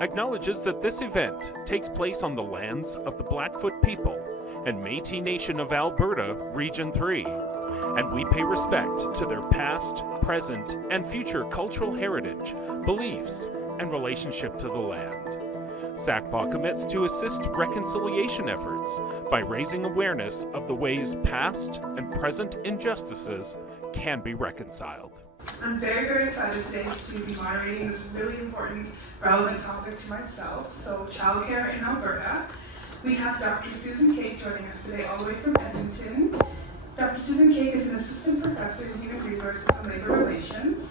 acknowledges that this event takes place on the lands of the Blackfoot people and Métis Nation of Alberta, Region 3, and we pay respect to their past, present, and future cultural heritage, beliefs, and relationship to the land. SACPA commits to assist reconciliation efforts by raising awareness of the ways past and present injustices can be reconciled. I'm very, very excited today to be moderating this really important, relevant topic to myself. So, childcare in Alberta. We have Dr. Susan Cake joining us today, all the way from Edmonton. Dr. Susan Cake is an assistant professor in human resources and labor relations.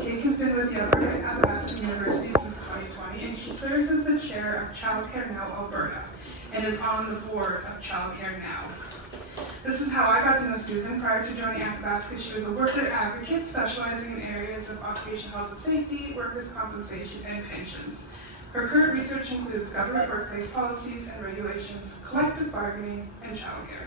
Cake has been with the Alberta Athabasca University since 2020, and she serves as the chair of Childcare Now Alberta, and is on the board of Childcare Now. This is how I got to know Susan. Prior to joining Athabasca, she was a worker advocate specializing in areas of occupational health and safety, workers' compensation, and pensions. Her current research includes government workplace policies and regulations, collective bargaining, and childcare.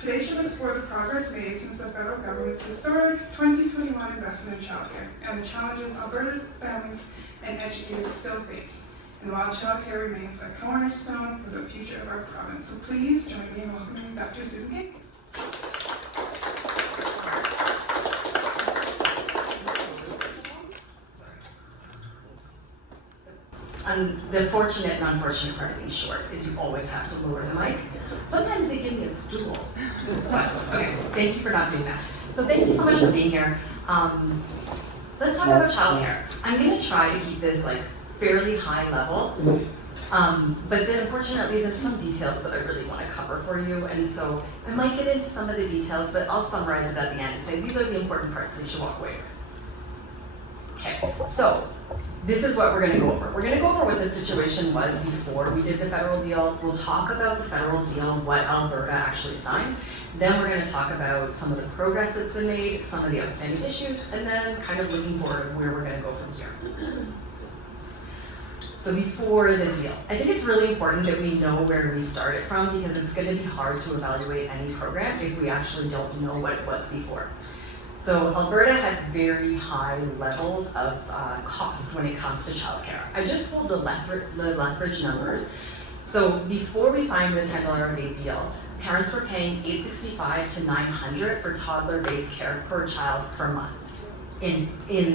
Today she'll explore the progress made since the federal government's historic 2021 investment in childcare and the challenges Alberta families and educators still face, and while childcare remains a cornerstone for the future of our province. So please join me in welcoming Dr. Susan Cake. The fortunate and unfortunate part of being short is you always have to lower the mic. Sometimes they give me a stool. But, okay, thank you for not doing that. So thank you so much for being here. Let's talk about childcare. I'm going to try to keep this fairly high level, but then unfortunately there's some details that I really want to cover for you, and so I might get into some of the details, but I'll summarize it at the end and say these are the important parts that you should walk away with. Okay, so this is what we're going to go over. We're going to go over what the situation was before we did the federal deal. We'll talk about the federal deal, what Alberta actually signed. Then we're going to talk about some of the progress that's been made, some of the outstanding issues, and then kind of looking forward where we're going to go from here. So before the deal, I think it's really important that we know where we started from, because it's going to be hard to evaluate any program if we actually don't know what it was before. So Alberta had very high levels of cost when it comes to childcare. I just pulled the Lethbridge numbers. So before we signed the $10 a day deal, parents were paying $865 to $900 for toddler-based care per child per month in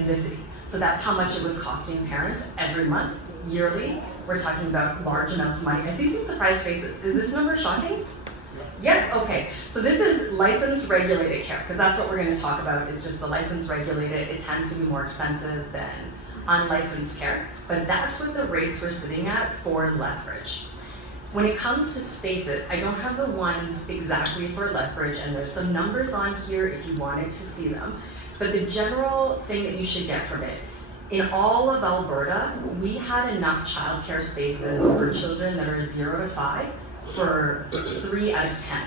the city. So that's how much it was costing parents every month, yearly. We're talking about large amounts of money. I see some surprised faces. Is this number shocking? Yeah, okay. So this is licensed regulated care, because that's what we're going to talk about, is just the licensed regulated. It tends to be more expensive than unlicensed care, but that's what the rates were sitting at for Lethbridge. When it comes to spaces, I don't have the ones exactly for Lethbridge, and there's some numbers on here if you wanted to see them, but the general thing that you should get from it, in all of Alberta, we had enough childcare spaces for children that are 0 to 5 for 3 out of 10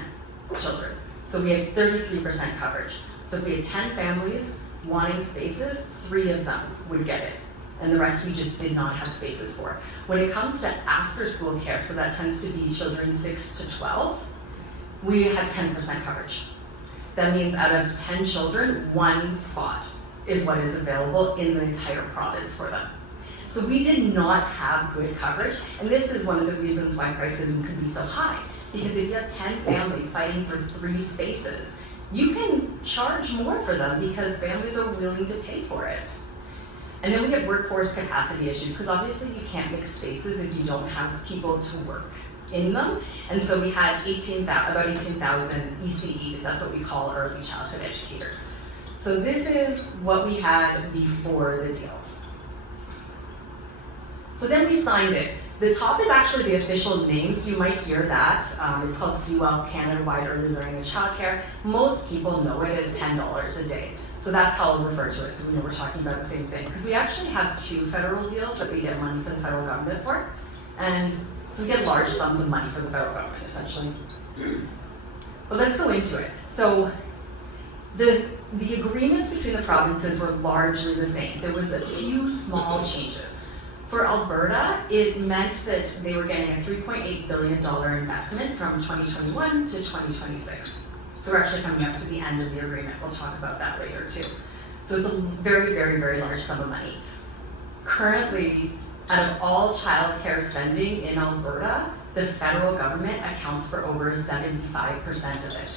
children. So we had 33% coverage. So if we had 10 families wanting spaces, 3 of them would get it, and the rest we just did not have spaces for. When it comes to after school care, so that tends to be children 6 to 12, we had 10% coverage. That means out of 10 children, 1 spot is what is available in the entire province for them. So we did not have good coverage, and this is one of the reasons why pricing could be so high. Because if you have 10 families fighting for 3 spaces, you can charge more for them because families are willing to pay for it. And then we have workforce capacity issues, because obviously you can't mix spaces if you don't have people to work in them. And so we had about 18,000 ECEs, that's what we call early childhood educators. So this is what we had before the deal. So then we signed it. The top is actually the official names. You might hear that. It's called CWEL, Canada-Wide Early Learning and Childcare. Most people know it as $10 a day. So that's how I'll refer to it, so we know we're talking about the same thing. Because we actually have 2 federal deals that we get money from the federal government for. And so we get large sums of money from the federal government, essentially. But let's go into it. So the agreements between the provinces were largely the same. There was a few small changes. For Alberta, it meant that they were getting a $3.8 billion investment from 2021 to 2026. So we're actually coming up to the end of the agreement. We'll talk about that later too. So it's a very, very, very large sum of money. Currently, Out of all childcare spending in Alberta, the federal government accounts for over 75% of it.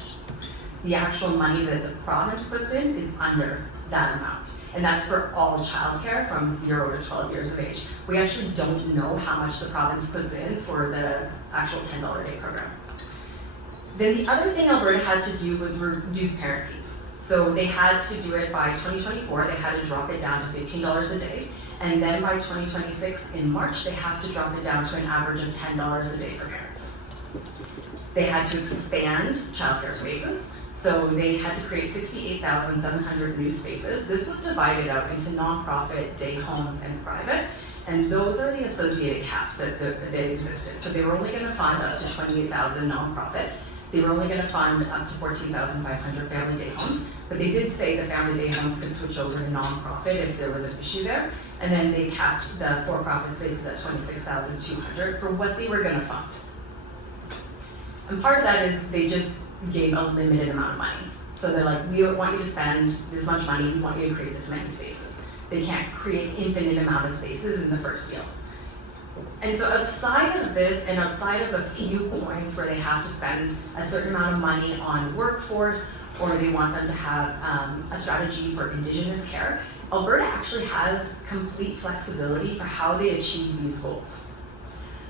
The actual money that the province puts in is under that amount. And that's for all childcare from 0 to 12 years of age. We actually don't know how much the province puts in for the actual $10 a day program. Then the other thing Alberta had to do was reduce parent fees. So they had to do it by 2024, they had to drop it down to $15 a day. And then by 2026, in March, they have to drop it down to an average of $10 a day for parents. They had to expand childcare spaces. So they had to create 68,700 new spaces. This was divided out into nonprofit, day homes, and private. And those are the associated caps that existed. So they were only gonna fund up to 28,000 nonprofit. They were only going to fund up to 14,500 family day homes, but they did say the family day homes could switch over to nonprofit if there was an issue there. And then they capped the for-profit spaces at 26,200 for what they were going to fund. And part of that is they just gave a limited amount of money. So they're like, we want you to spend this much money, we want you to create this many spaces. They can't create infinite amount of spaces in the first deal. And so outside of this, and outside of a few points where they have to spend a certain amount of money on workforce, or they want them to have a strategy for Indigenous care, Alberta actually has complete flexibility for how they achieve these goals.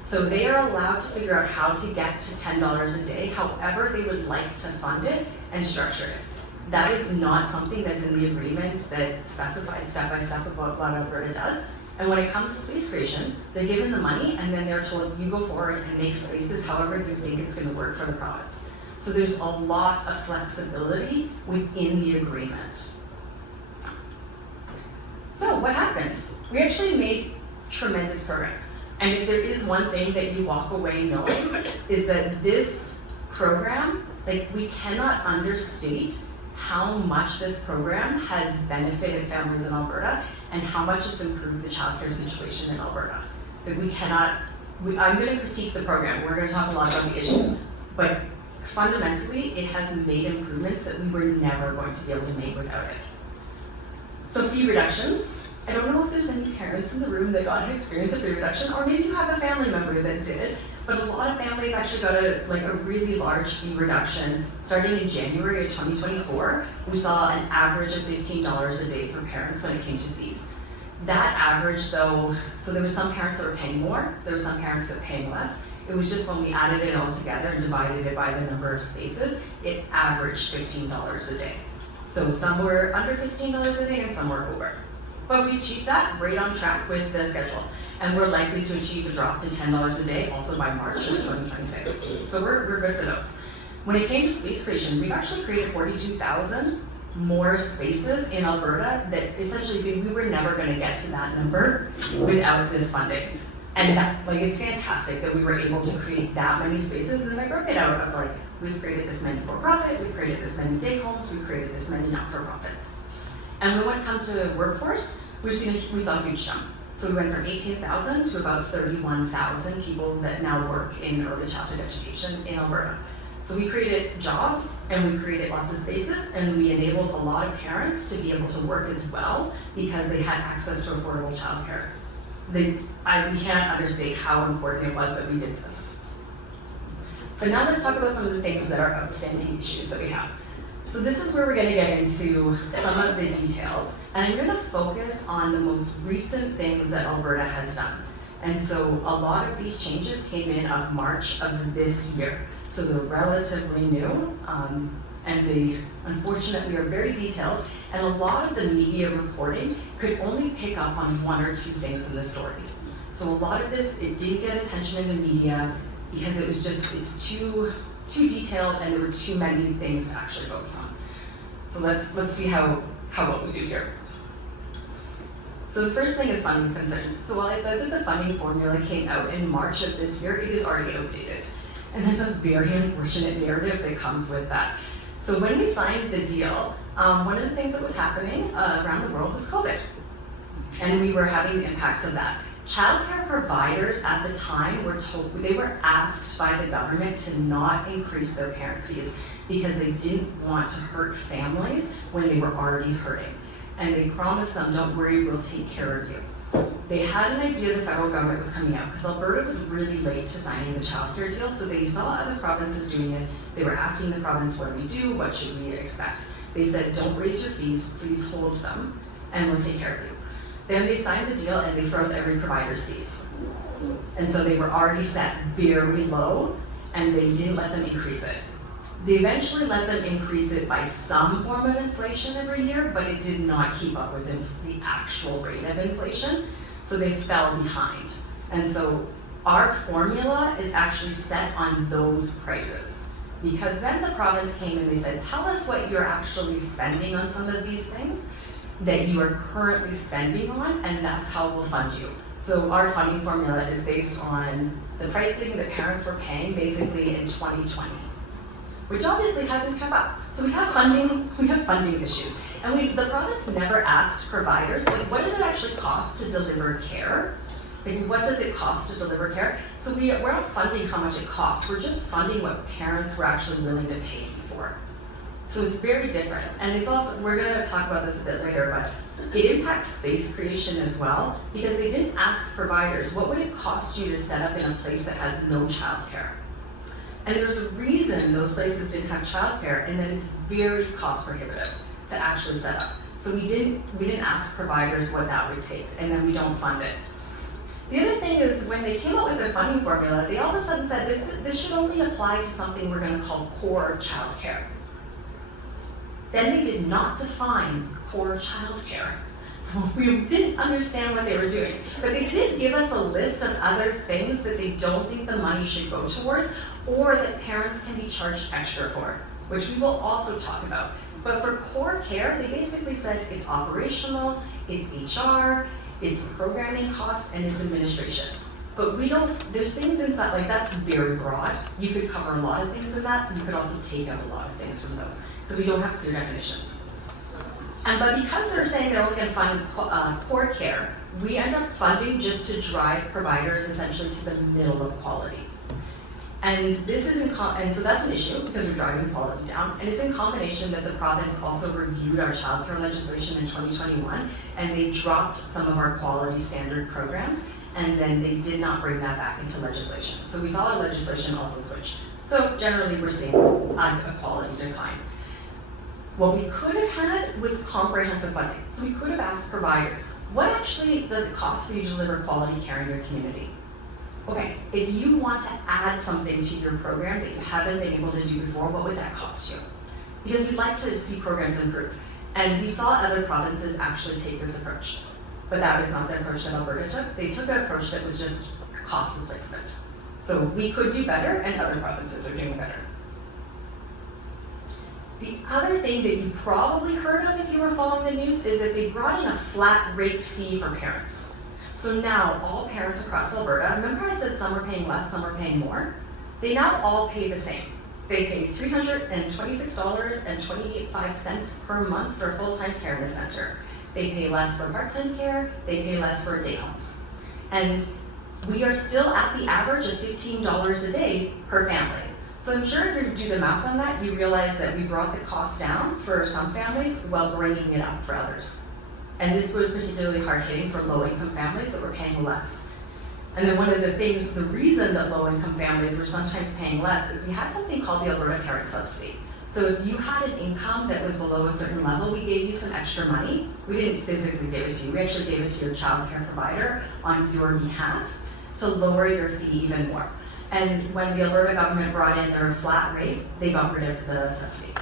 So they are allowed to figure out how to get to $10 a day, however they would like to fund it and structure it. That is not something that's in the agreement that specifies step by step about what Alberta does. And when it comes to space creation, they're given the money and then they're told, you go forward and make spaces however you think it's gonna work for the province. So there's a lot of flexibility within the agreement. So what happened? We actually made tremendous progress. And if there is one thing that you walk away knowing, is that this program, like, we cannot understate how much this program has benefited families in Alberta and how much it's improved the childcare situation in Alberta. Like, I'm going to critique the program. We're going to talk a lot about the issues, but fundamentally, it has made improvements that we were never going to be able to make without it. So fee reductions. I don't know if there's any parents in the room that got to experience a fee reduction, or maybe you have a family member that did. But a lot of families actually got a really large fee reduction starting in January of 2024. We saw an average of $15 a day for parents when it came to fees. That average though, so there were some parents that were paying more, there were some parents that were paying less. It was just when we added it all together and divided it by the number of spaces, it averaged $15 a day. So some were under $15 a day and some were over. But we achieved that, right on track with the schedule. And we're likely to achieve a drop to $10 a day also by March of 2026. So we're good for those. When it came to space creation, we've actually created 42,000 more spaces in Alberta that essentially we were never going to get to that number without this funding. And that, like, it's fantastic that we were able to create that many spaces. And then I broke it out of like, we've created this many for-profit, we've created this many day homes, we've created this many not-for-profits. And when it comes to workforce, we saw a huge jump. So we went from 18,000 to about 31,000 people that now work in early childhood education in Alberta. So we created jobs and we created lots of spaces and we enabled a lot of parents to be able to work as well because they had access to affordable childcare. We can't understate how important it was that we did this. But now let's talk about some of the things that are outstanding issues that we have. So this is where we're going to get into some of the details. And I'm going to focus on the most recent things that Alberta has done. And so a lot of these changes came in of March of this year. So they're relatively new, and they unfortunately are very detailed. And a lot of the media reporting could only pick up on one or two things in the story. So a lot of this, it didn't get attention in the media because it was just, it's too detailed and there were too many things to actually focus on. So let's see how what we do here. So the first thing is funding concerns. So while I said that the funding formula came out in March of this year, it is already outdated. And there's a very unfortunate narrative that comes with that. So when we signed the deal, one of the things that was happening around the world was COVID. And we were having the impacts of that. Childcare providers at the time were told, they were asked by the government to not increase their parent fees because they didn't want to hurt families when they were already hurting. And they promised them, don't worry, we'll take care of you. They had an idea the federal government was coming out, because Alberta was really late to signing the childcare deal, so they saw other provinces doing it. They were asking the province, what do we do, what should we expect? They said, don't raise your fees, please hold them, and we'll take care of you. Then they signed the deal and they froze every provider's fees. And so they were already set very low, and they didn't let them increase it. They eventually let them increase it by some form of inflation every year, but it did not keep up with the actual rate of inflation, so they fell behind. And so our formula is actually set on those prices. Because then the province came and they said, tell us what you're actually spending on some of these things that you are currently spending on, and that's how we'll fund you. So our funding formula is based on the pricing that parents were paying basically in 2020, which obviously hasn't kept up. So we have funding issues. And the province never asked providers, like, what does it actually cost to deliver care? Like, what does it cost to deliver care? So we're not funding how much it costs, we're just funding what parents were actually willing to pay for. So it's very different. And it's also, we're gonna talk about this a bit later, but it impacts space creation as well, because they didn't ask providers, what would it cost you to set up in a place that has no childcare? And there's a reason those places didn't have childcare, and that it's very cost prohibitive to actually set up. So we didn't ask providers what that would take, and then we don't fund it. The other thing is, when they came up with their funding formula, they all of a sudden said this should only apply to something we're going to call core childcare. Then they did not define core childcare. So we didn't understand what they were doing. But they did give us a list of other things that they don't think the money should go towards, or that parents can be charged extra for, which we will also talk about. But for core care, they basically said it's operational, it's HR, it's programming costs, and it's administration. But there's things inside, like that's very broad. You could cover a lot of things in that, you could also take out a lot of things from those, because we don't have clear definitions. But because they're saying they're only going to fund core care, we end up funding just to drive providers essentially to the middle of quality. And this is and so that's an issue, because we're driving quality down, and it's in combination that the province also reviewed our childcare legislation in 2021, and they dropped some of our quality standard programs, and then they did not bring that back into legislation. So we saw our legislation also switch. So generally we're seeing a quality decline. What we could have had was comprehensive funding. So we could have asked providers, what actually does it cost for you to deliver quality care in your community? Okay, if you want to add something to your program that you haven't been able to do before, what would that cost you? Because we'd like to see programs improve. And we saw other provinces actually take this approach. But that was not the approach that Alberta took. They took an approach that was just cost replacement. So we could do better, and other provinces are doing better. The other thing that you probably heard of if you were following the news is that they brought in a flat rate fee for parents. So now all parents across Alberta, remember I said some are paying less, some are paying more? They now all pay the same. They pay $326.25 per month for full-time care in the center. They pay less for part-time care, they pay less for day homes. And we are still at the average of $15 a day per family. So I'm sure if you do the math on that, you realize that we brought the cost down for some families while bringing it up for others. And this was particularly hard hitting for low-income families that were paying less. And then one of the things, the reason that low-income families were sometimes paying less is we had something called the Alberta Parent Subsidy. So if you had an income that was below a certain level, we gave you some extra money. We didn't physically give it to you, we actually gave it to your child care provider on your behalf to lower your fee even more. And when the Alberta government brought in their flat rate, they got rid of the subsidy.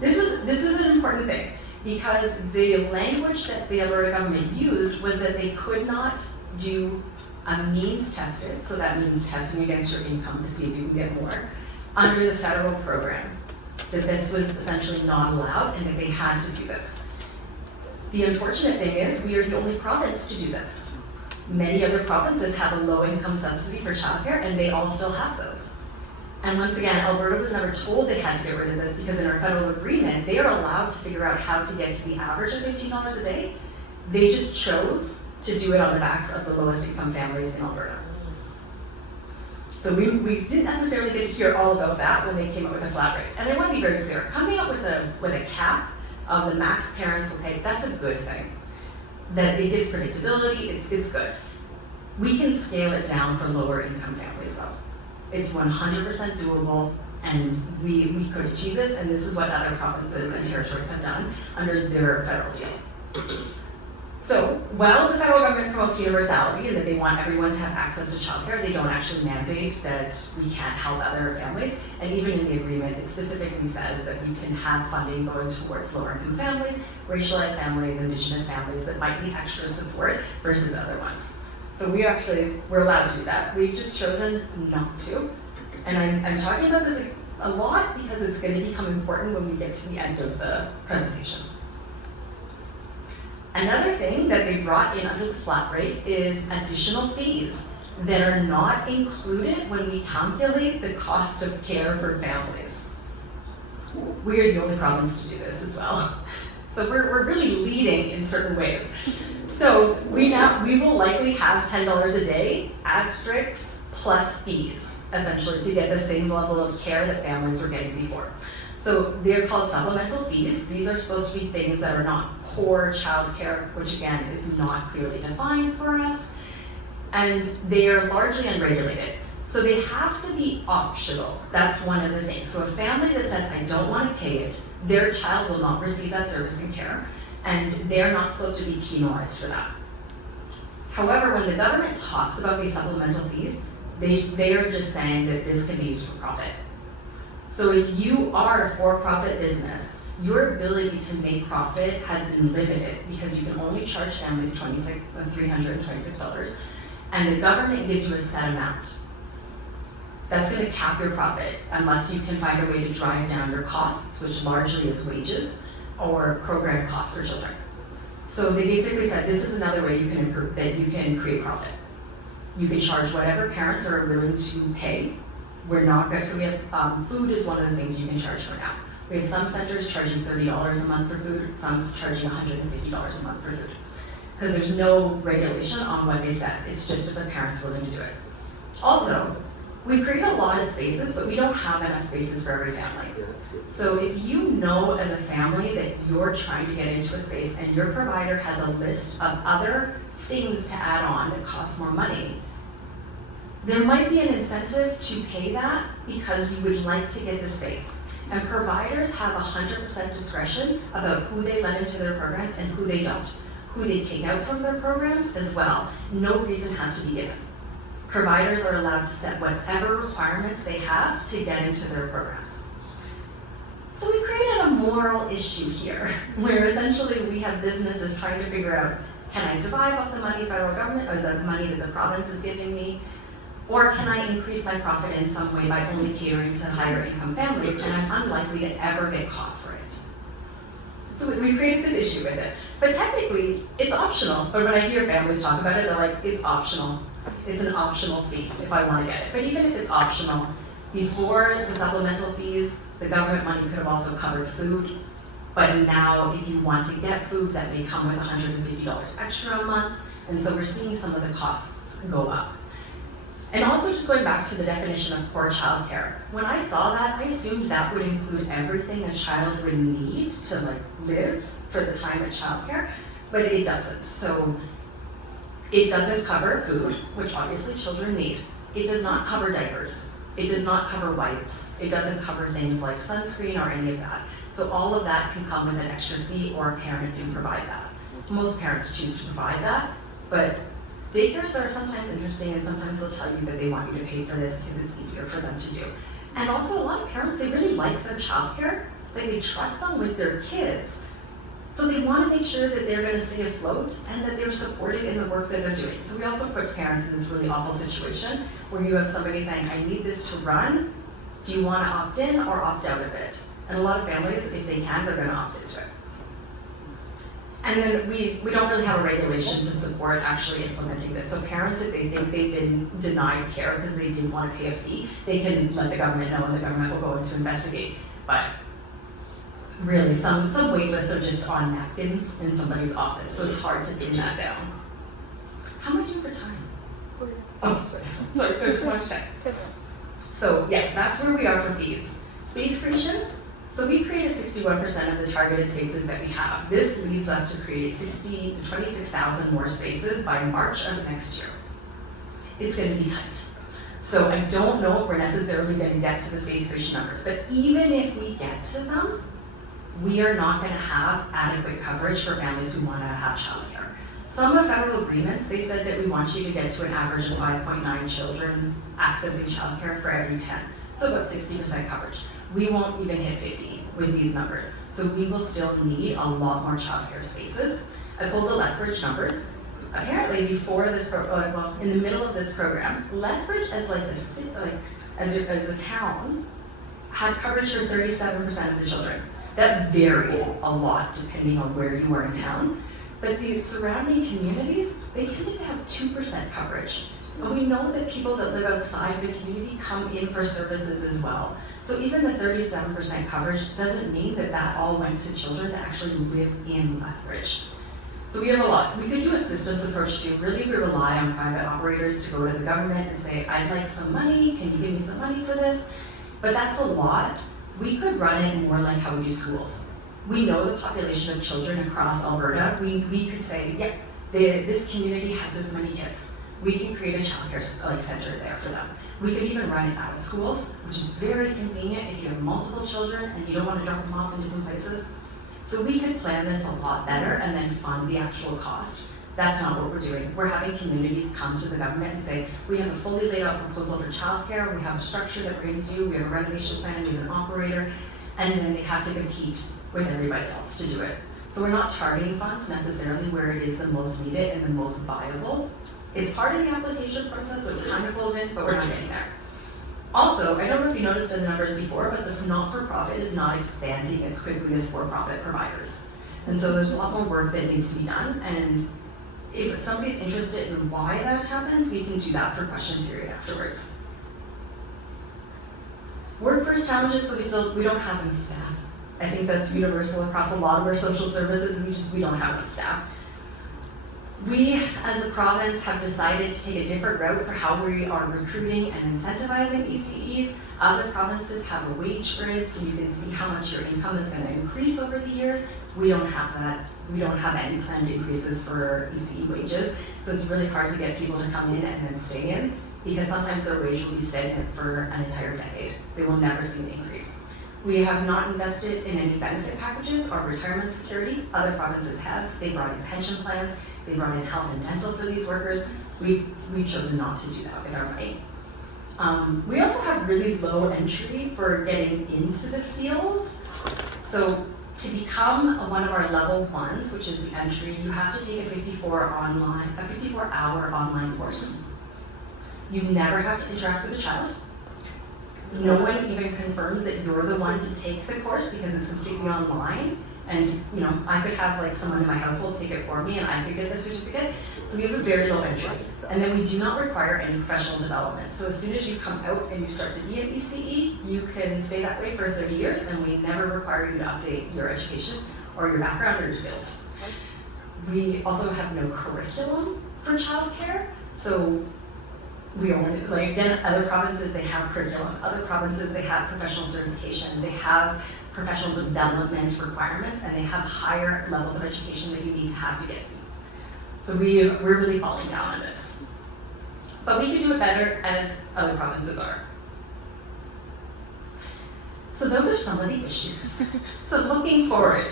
This was an important thing, because the language that the Alberta government used was that they could not do a means tested, so that means testing against your income to see if you can get more, under the federal program. That this was essentially not allowed, and that they had to do this. The unfortunate thing is, we are the only province to do this. Many other provinces have a low-income subsidy for childcare, and they all still have those. And once again, Alberta was never told they had to get rid of this, because in our federal agreement, they are allowed to figure out how to get to the average of $15 a day. They just chose to do it on the backs of the lowest income families in Alberta. So we didn't necessarily get to hear all about that when they came up with a flat rate. And I want to be very clear, coming up with a cap of the max parents will pay, that's a good thing. that it gives predictability, it's good. We can scale it down for lower income families though. It's 100% doable, and we could achieve this, and this is what other provinces and territories have done under their federal deal. So while the federal government promotes universality and that they want everyone to have access to childcare, they don't actually mandate that we can't help other families. And even in the agreement, it specifically says that we can have funding going towards lower income families, racialized families, Indigenous families that might need extra support versus other ones. So we're allowed to do that. We've just chosen not to. And I'm talking about this a lot because it's going to become important when we get to the end of the presentation. Another thing that they brought in under the flat rate is additional fees that are not included when we calculate the cost of care for families. We are the only province to do this as well. So we're really leading in certain ways. So we will likely have $10 a day asterisks plus fees, essentially, to get the same level of care that families were getting before. So they're called supplemental fees. These are supposed to be things that are not core childcare, which again is not clearly defined for us. And they are largely unregulated. So they have to be optional. That's one of the things. So a family that says, I don't want to pay it, their child will not receive that service and care, and they're not supposed to be penalized for that. However, when the government talks about these supplemental fees, they are just saying that this can be used for profit. So if you are a for-profit business, your ability to make profit has been limited because you can only charge families $326, and the government gives you a set amount. That's going to cap your profit unless you can find a way to drive down your costs, which largely is wages or program costs for children. So they basically said this is another way you can improve, that you can create profit. You can charge whatever parents are willing to pay. We're not good, so we have, food is one of the things you can charge for now. We have some centers charging $30 a month for food, some charging $150 a month for food. Because there's no regulation on what they said, it's just if the parent's willing to do it. Also, we create a lot of spaces, but we don't have enough spaces for every family. So if you know as a family that you're trying to get into a space and your provider has a list of other things to add on that cost more money, there might be an incentive to pay that because you would like to get the space. And providers have 100% discretion about who they let into their programs and who they don't. Who they kick out from their programs as well. No reason has to be given. Providers are allowed to set whatever requirements they have to get into their programs. So we created a moral issue here, where essentially we have businesses trying to figure out, can I survive off the money federal government, or the money that the province is giving me? Or can I increase my profit in some way by only catering to higher income families, and I'm unlikely to ever get caught for it? So we created this issue with it. But technically, it's optional. But when I hear families talk about it, they're like, it's optional. It's an optional fee if I want to get it. But even if it's optional, before the supplemental fees, the government money could have also covered food. But now, if you want to get food, that may come with $150 extra a month. And so we're seeing some of the costs go up. And also just going back to the definition of core childcare, when I saw that, I assumed that would include everything a child would need to live for the time at childcare, but it doesn't. So it doesn't cover food, which obviously children need. It does not cover diapers. It does not cover wipes. It doesn't cover things like sunscreen or any of that. So all of that can come with an extra fee, or a parent can provide that. Most parents choose to provide that, but daycares are sometimes interesting, and sometimes they'll tell you that they want you to pay for this because it's easier for them to do. And also a lot of parents, they really like their childcare, they trust them with their kids. So they want to make sure that they're going to stay afloat and that they're supported in the work that they're doing. So we also put parents in this really awful situation where you have somebody saying, I need this to run. Do you want to opt in or opt out of it? And a lot of families, if they can, they're going to opt into it. And then we don't really have a regulation to support actually implementing this. So parents, if they think they've been denied care because they didn't want to pay a fee, they can let the government know, and the government will go in to investigate. But really, some wait lists are just on napkins in somebody's office, so it's hard to pin that down. How am I doing for time? Oh, sorry, I just want to check. So yeah, that's where we are for fees. Space creation, So we created 61% of the targeted spaces that we have. This leads us to create 26,000 more spaces by March of next year. It's going to be tight. So I don't know if we're necessarily going to get to the space creation numbers, but even if we get to them, we are not going to have adequate coverage for families who want to have childcare. Some of federal agreements, they said that we want you to get to an average of 5.9 children accessing childcare for every 10, so about 60% coverage. We won't even hit 50 with these numbers, so we will still need a lot more childcare spaces. I pulled the Lethbridge numbers. Apparently, before this, in the middle of this program, Lethbridge as as a town had coverage for 37% of the children. That varied a lot depending on where you were in town. But these surrounding communities, they tended to have 2% coverage. And we know that people that live outside the community come in for services as well. So even the 37% coverage doesn't mean that that all went to children that actually live in Lethbridge. So we have a lot. We could do a systems approach too. Really, we rely on private operators to go to the government and say, I'd like some money, can you give me some money for this? But that's a lot. We could run it more like how we do schools. We know the population of children across Alberta. We could say, yeah, this community has this many kids. We can create a childcare center there for them. We could even run it out of schools, which is very convenient if you have multiple children and you don't want to drop them off in different places. So we could plan this a lot better and then fund the actual cost. That's not what we're doing. We're having communities come to the government and say, we have a fully laid out proposal for childcare, we have a structure that we're going to do, we have a renovation plan, we have an operator, and then they have to compete with everybody else to do it. So we're not targeting funds necessarily where it is the most needed and the most viable. It's part of the application process, so it's kind of relevant, but we're not getting there. Also, I don't know if you noticed in the numbers before, but the not-for-profit is not expanding as quickly as for-profit providers. And so there's a lot more work that needs to be done, and if somebody's interested in why that happens, we can do that for question period afterwards. Workforce challenges, so we don't have enough staff. I think that's universal across a lot of our social services, we don't have enough staff. We, as a province, have decided to take a different route for how we are recruiting and incentivizing ECEs. Other provinces have a wage grid, so you can see how much your income is going to increase over the years. We don't have that. We don't have any planned increases for ECE wages, so it's really hard to get people to come in and then stay in, because sometimes their wage will be stagnant for an entire decade. They will never see an increase. We have not invested in any benefit packages or retirement security. Other provinces have. They brought in pension plans. They brought in health and dental for these workers. We've chosen not to do that with our money. We also have really low entry for getting into the field. So to become one of our level ones, which is the entry, you have to take a 54-hour online course. You never have to interact with a child. No one even confirms that you're the one to take the course because it's completely online. And I could have someone in my household take it for me and I could get the certificate. So we have a very low entry. And then we do not require any professional development. So as soon as you come out and you start to be an ECE, you can stay that way for 30 years and we never require you to update your education or your background or your skills. We also have no curriculum for childcare. So we only, again, other provinces, they have curriculum. Other provinces, they have professional certification. They have professional development requirements, and they have higher levels of education that you need to have to get. So we're really falling down on this. But we could do it better as other provinces are. So those are some of the issues. So looking forward,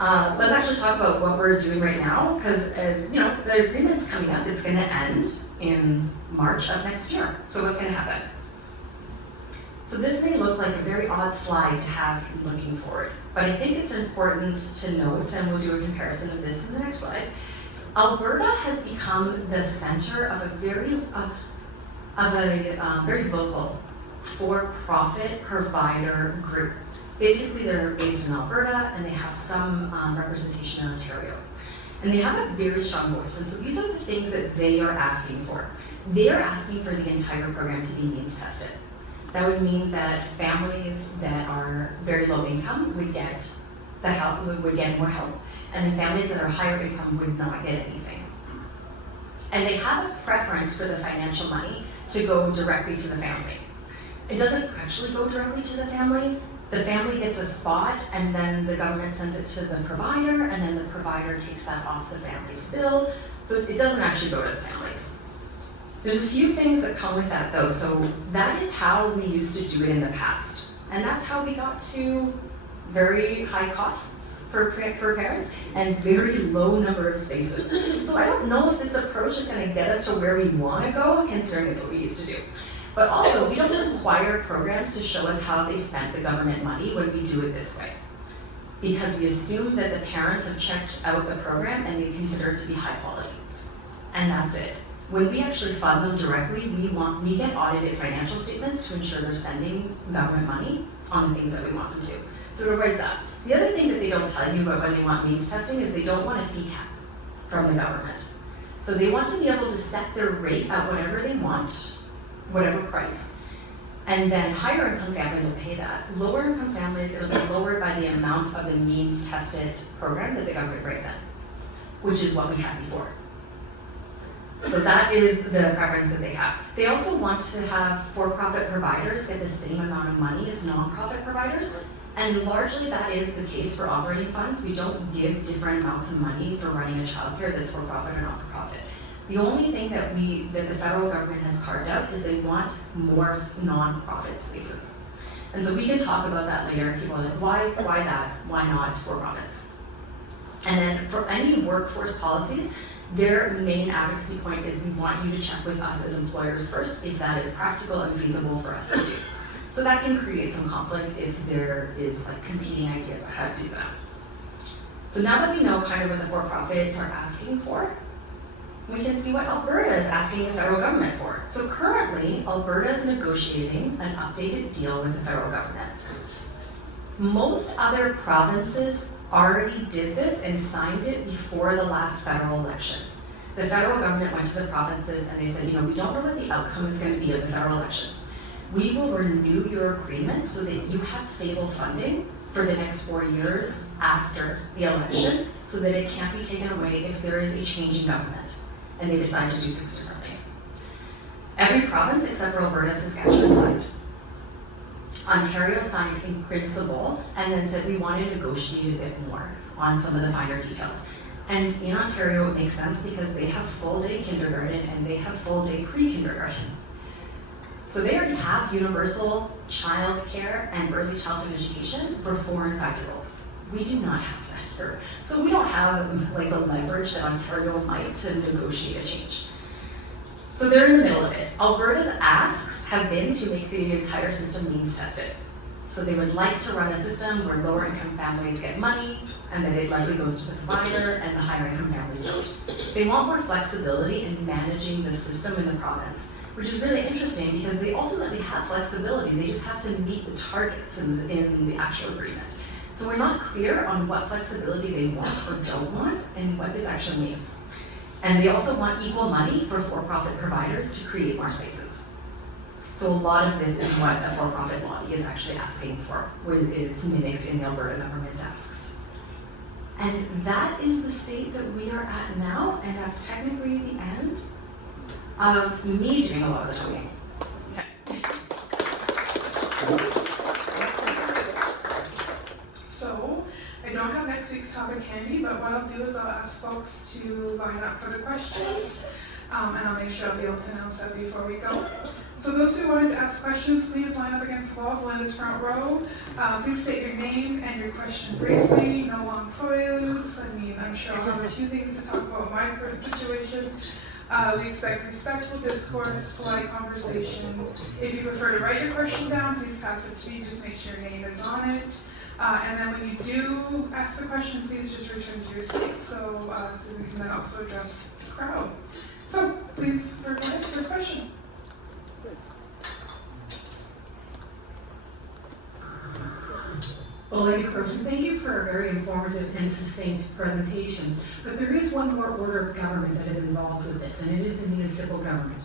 let's actually talk about what we're doing right now, because the agreement's coming up. It's going to end in March of next year. So what's going to happen? So this may look like a very odd slide to have looking forward, but I think it's important to note, and we'll do a comparison of this in the next slide. Alberta has become the center of a very vocal for-profit provider group. Basically, they're based in Alberta, and they have some representation in Ontario. And they have a very strong voice, and so these are the things that they are asking for. They are asking for the entire program to be means tested. That would mean that families that are very low income would get the help, would get more help, and then families that are higher income would not get anything. And they have a preference for the financial money to go directly to the family. It doesn't actually go directly to the family. The family gets a spot, and then the government sends it to the provider, and then the provider takes that off the family's bill. So it doesn't actually go to the families. There's a few things that come with that though. So that is how we used to do it in the past. And that's how we got to very high costs for parents and very low number of spaces. So I don't know if this approach is gonna get us to where we wanna go, considering it's what we used to do. But also, we don't require programs to show us how they spent the government money when we do it this way. Because we assume that the parents have checked out the program and they consider it to be high quality. And that's it. When we actually fund them directly, we get audited financial statements to ensure they're spending government money on the things that we want them to. So it avoids that. The other thing that they don't tell you about when they want needs testing is they don't want a fee cap from the government. So they want to be able to set their rate at whatever they want, whatever price. And then higher income families will pay that. Lower income families, it'll be lowered by the amount of the means tested program that the government brings in, which is what we had before. So that is the preference that they have. They also want to have for-profit providers get the same amount of money as non-profit providers. And largely that is the case for operating funds. We don't give different amounts of money for running a childcare that's for-profit or not-for-profit. The only thing that the federal government has carved out is they want more non-profit spaces. And so we can talk about that later. People are like, why that? Why not for-profits? And then for any workforce policies, their main advocacy point is we want you to check with us as employers first if that is practical and feasible for us to do. So that can create some conflict if there is like competing ideas on how to do that. So now that we know kind of what the for-profits are asking for, we can see what Alberta is asking the federal government for. So currently, Alberta is negotiating an updated deal with the federal government. Most other provinces already did this and signed it before the last federal election. The federal government went to the provinces and they said, we don't know what the outcome is going to be of the federal election. We will renew your agreement so that you have stable funding for the next 4 years after the election so that it can't be taken away if there is a change in government and they decide to do things differently. Every province except for Alberta and Saskatchewan signed. Ontario signed in principle and then said we want to negotiate a bit more on some of the finer details. And in Ontario, it makes sense because they have full-day kindergarten and they have full-day pre-kindergarten. So they already have universal childcare and early childhood education for 4 and 5-year-olds. We do not have that here. So we don't have like the leverage that Ontario might to negotiate a change. So they're in the middle of it. Alberta's asks have been to make the entire system means tested. So they would like to run a system where lower income families get money and then it likely goes to the provider and the higher income families don't. They want more flexibility in managing the system in the province, which is really interesting because they ultimately have flexibility. They just have to meet the targets in the actual agreement. So we're not clear on what flexibility they want or don't want and what this actually means. And they also want equal money for for-profit providers to create more spaces. So a lot of this is what a for-profit body is actually asking for, when it's mimicked in the Alberta government's asks. And that is the state that we are at now, and that's technically the end of me doing a lot of the talking. Okay. So, I don't have next week's topic handy, but what I'll do is I'll ask folks to line up for the questions, and I'll make sure I'll be able to announce that before we go. So those who wanted to ask questions, please line up against the wall, in this front row. Please state your name and your question briefly, no long quotes. I'm sure I'll have a few things to talk about in my current situation. We expect respectful discourse, polite conversation. If you prefer to write your question down, please pass it to me, just make sure your name is on it. And then when you do ask the question, please just return to your seat so Susan can then also address the crowd. So please, go ahead, first question. Well, Lady Carson, thank you for a very informative and succinct presentation. But there is one more order of government that is involved with this, and it is the municipal government.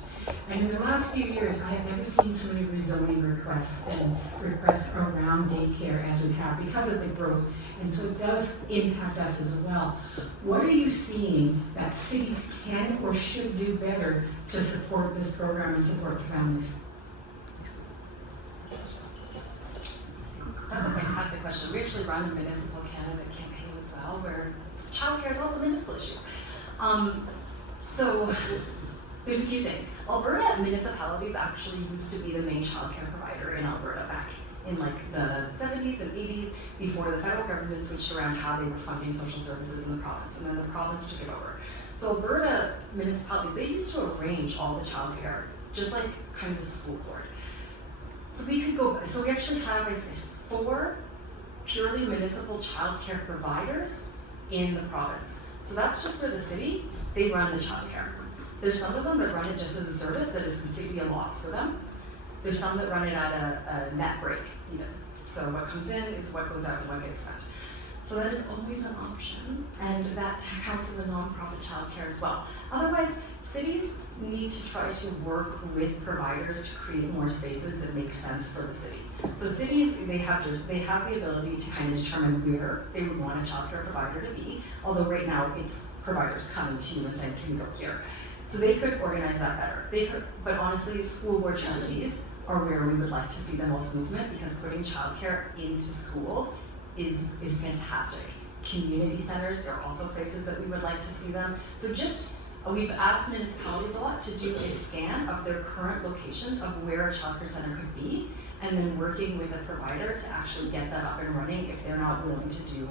And in the last few years, I have never seen so many rezoning requests and requests around daycare as we have because of the growth. And so it does impact us as well. What are you seeing that cities can or should do better to support this program and support the families? That's okay. question. We actually run a Municipal Canada campaign as well, where childcare is also a municipal issue. So there's a few things. Alberta municipalities actually used to be the main childcare provider in Alberta back in like the 70s and 80s, before the federal government switched around how they were funding social services in the province, and then the province took it over. So Alberta municipalities, they used to arrange all the childcare, just like kind of the school board. So we could go, so we actually have, I think, 4 purely municipal childcare providers in the province. So that's just for the city, they run the childcare. There's some of them that run it just as a service that is completely a loss for them. There's some that run it at a net break even. So what comes in is what goes out and what gets spent. So that is always an option, and that counts as a nonprofit childcare as well. Otherwise, cities need to try to work with providers to create more spaces that make sense for the city. So cities, they have the ability to kind of determine where they would want a childcare provider to be, although right now it's providers coming to you and saying, can you go here? So they could organize that better. They could, but honestly, school board trustees are where we would like to see the most movement, because putting childcare into schools is fantastic. Community centers, there are also places that we would like to see them. So just, we've asked municipalities a lot to do a scan of their current locations of where a childcare center could be, and then working with a provider to actually get that up and running if they're not willing to do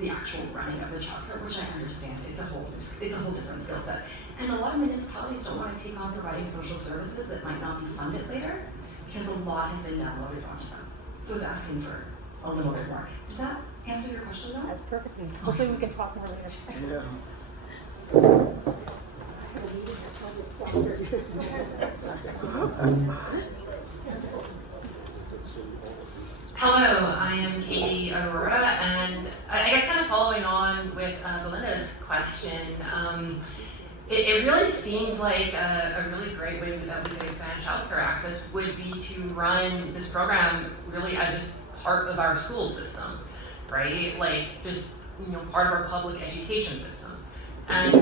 the actual running of the childcare, which I understand, it's a whole different skill set. And a lot of municipalities don't want to take on providing social services that might not be funded later, because a lot has been downloaded onto them. So it's asking for a little bit more. Does that answer your question though? That's perfectly. Hopefully we can talk more later. Yeah. I have a meeting at 12:30. Hello, I am Katie Aurora, and I guess kind of following on with Belinda's question, it really seems like a really great way that we could expand childcare access would be to run this program really as just part of our school system, right? Like just, part of our public education system. And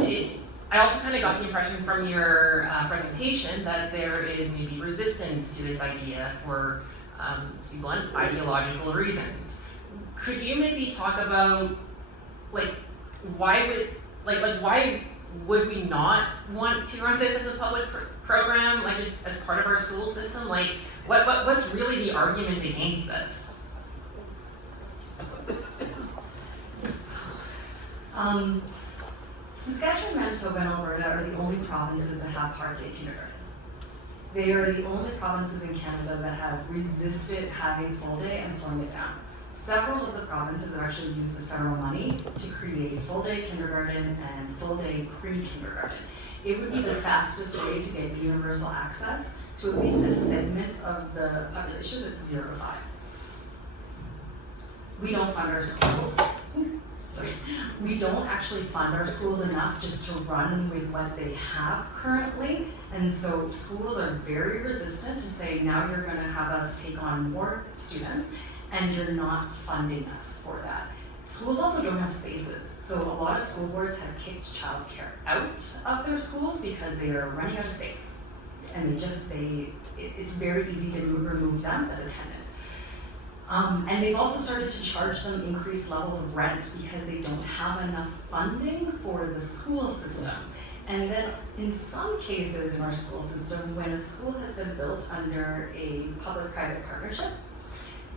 I also kind of got the impression from your presentation that there is maybe resistance to this idea for, to be blunt, ideological reasons. Could you maybe talk about, why would we not want to run this as a public program, just as part of our school system? What's really the argument against this? Saskatchewan, Manitoba, and Alberta are the only provinces that have part-day kindergarten. They are the only provinces in Canada that have resisted having full-day and pulling it down. Several of the provinces have actually used the federal money to create full-day kindergarten and full-day pre-kindergarten. It would be the fastest way to get universal access to at least a segment of the population that's 0 to 5. We don't fund our schools. We don't actually fund our schools enough just to run with what they have currently. And so schools are very resistant to say, now you're going to have us take on more students and you're not funding us for that. Schools also don't have spaces. So a lot of school boards have kicked childcare out of their schools because they are running out of space. And it's very easy to remove them as a tenant. And they've also started to charge them increased levels of rent because they don't have enough funding for the school system. And then in some cases in our school system, when a school has been built under a public-private partnership,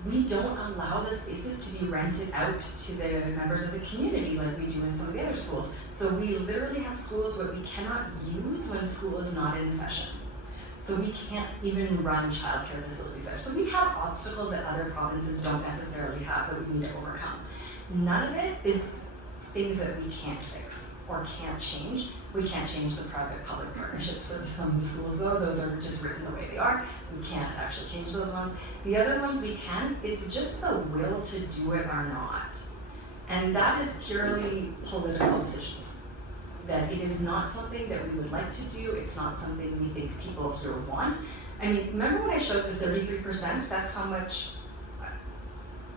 we don't allow the spaces to be rented out to the members of the community like we do in some of the other schools. So we literally have schools what we cannot use when school is not in session. So we can't even run childcare facilities there. So we have obstacles that other provinces don't necessarily have that we need to overcome. None of it is things that we can't fix or can't change. We can't change the private-public partnerships for some of the schools though. Those are just written the way they are. We can't actually change those ones. The other ones we can. It's just the will to do it or not. And that is purely political decisions. That it is not something that we would like to do, it's not something we think people here want. I mean, remember when I showed the 33%? That's how much,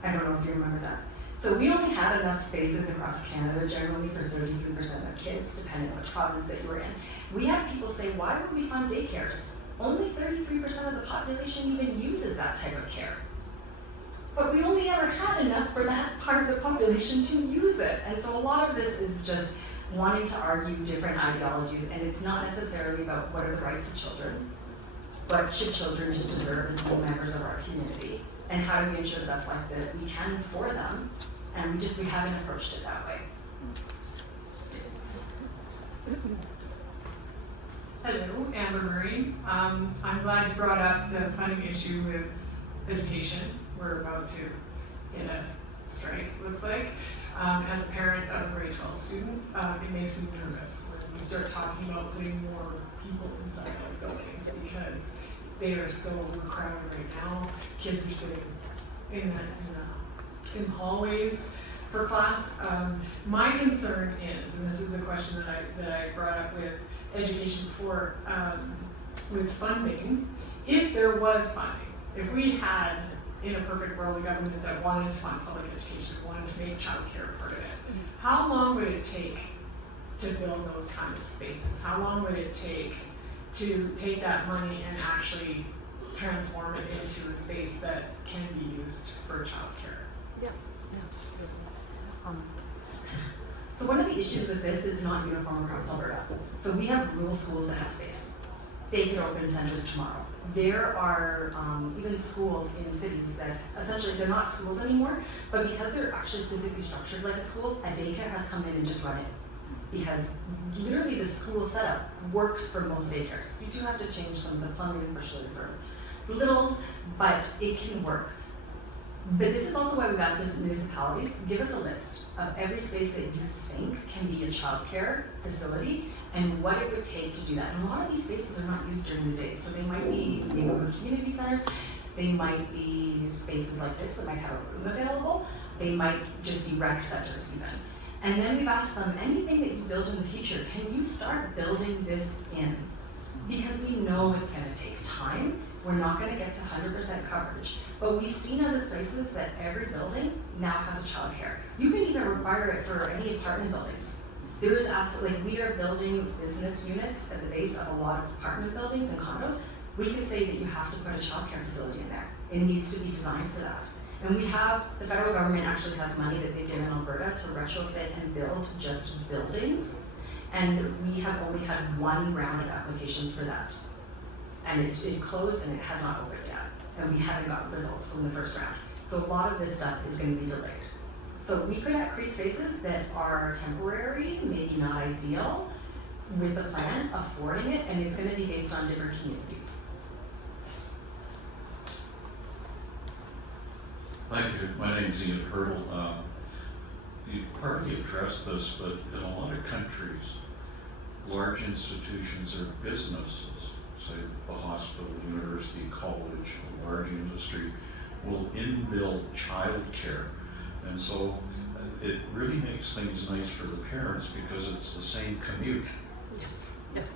I don't know if you remember that. So we only had enough spaces across Canada generally for 33% of kids, depending on which province that you were in. We had people say, why would we fund daycares? Only 33% of the population even uses that type of care. but we only ever had enough for that part of the population to use it. And so a lot of this is just wanting to argue different ideologies, and it's not necessarily about what are the rights of children, what should children just deserve as full members of our community, and how do we ensure the best life that we can for them, and we haven't approached it that way. Hello, Amber Murray. I'm glad you brought up the funding issue with education. We're about to hit a strike, looks like. As a parent of a grade 12 student, it makes me nervous when you start talking about putting more people inside those buildings because they are so overcrowded right now. Kids are sitting in the hallways for class. My concern is, and this is a question that I brought up with education before, with funding, if there was funding, if we had in a perfect world a government that wanted to fund public education, wanted to make childcare a part of it, how long would it take to build those kind of spaces? How long would it take to take that money and actually transform it into a space that can be used for childcare? Yeah. So one of the issues with this is not uniform across Alberta. So we have rural schools that have space. They could open centers tomorrow. There are even schools in cities that essentially they're not schools anymore, but because they're actually physically structured like a school, a daycare has come in and just run it. Because literally the school setup works for most daycares. You do have to change some of the plumbing, especially for littles, but it can work. But this is also why we've asked municipalities, give us a list of every space that you think can be a childcare facility and what it would take to do that. And a lot of these spaces are not used during the day, so they might be neighborhood community centers, they might be spaces like this that might have a room available, they might just be rec centers even. And then we've asked them, anything that you build in the future, can you start building this in? Because we know it's gonna take time, we're not gonna get to 100% coverage, but we've seen other places that every building now has a childcare. You can even require it for any apartment buildings. There is absolutely, we are building business units at the base of a lot of apartment buildings and condos. We can say that you have to put a childcare facility in there. It needs to be designed for that. And we have, the federal government actually has money that they've given Alberta to retrofit and build just buildings. And we have only had one round of applications for that. And it's closed and it has not opened yet. And we haven't gotten results from the first round. So a lot of this stuff is going to be delayed. So we could create spaces that are temporary, maybe not ideal, with the plan, affording it, and it's going to be based on different communities. Thank you. My name is Ian Hurdle. You partly addressed this, but in a lot of countries, large institutions or businesses, say the hospital, university, college, a large industry, will inbuild childcare. And so it really makes things nice for the parents because it's the same commute. Yes.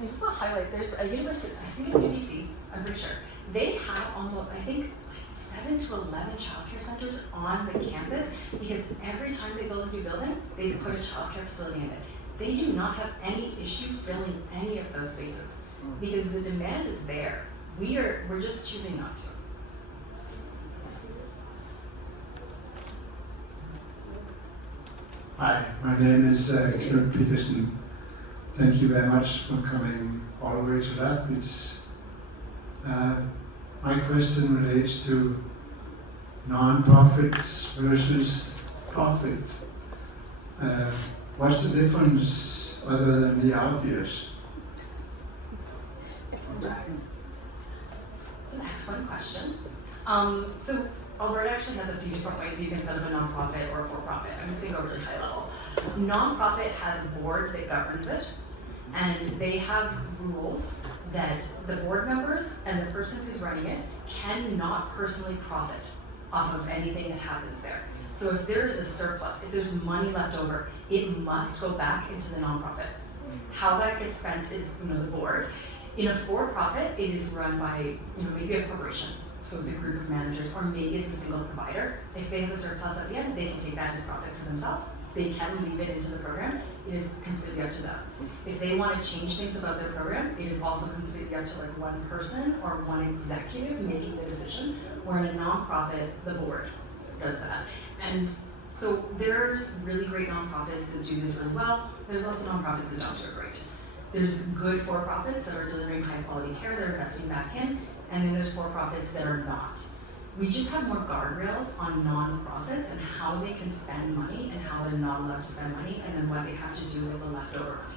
I just want to highlight, there's a university, I think it's UBC, I'm pretty sure. They have almost, I think, 7 to 11 childcare centers on the campus because every time they build a new building, they put a childcare facility in it. They do not have any issue filling any of those spaces because the demand is there. We're just choosing not to. Hi, my name is Knut Peterson. Thank you very much for coming all the way to that. My question relates to non-profits versus profit. What's the difference other than the obvious? It's an excellent question. So Alberta actually has a few different ways you can set up a nonprofit or a for-profit. I'm just going to go really high level. Nonprofit has a board that governs it, and they have rules that the board members and the person who's running it cannot personally profit off of anything that happens there. So if there is a surplus, if there's money left over, it must go back into the nonprofit. How that gets spent is, the board. In a for-profit, it is run by, maybe a corporation. So it's a group of managers, or maybe it's a single provider. If they have a surplus at the end, they can take that as profit for themselves. They can leave it into the program. It is completely up to them. If they want to change things about their program, it is also completely up to one person or one executive making the decision where in a nonprofit, the board does that. And so there's really great nonprofits that do this really well. There's also nonprofits that don't do it great. There's good for-profits that are delivering high quality care, they're investing back in, and then there's for-profits that are not. We just have more guardrails on nonprofits and how they can spend money and how they're not allowed to spend money, and then what they have to do with the leftover money.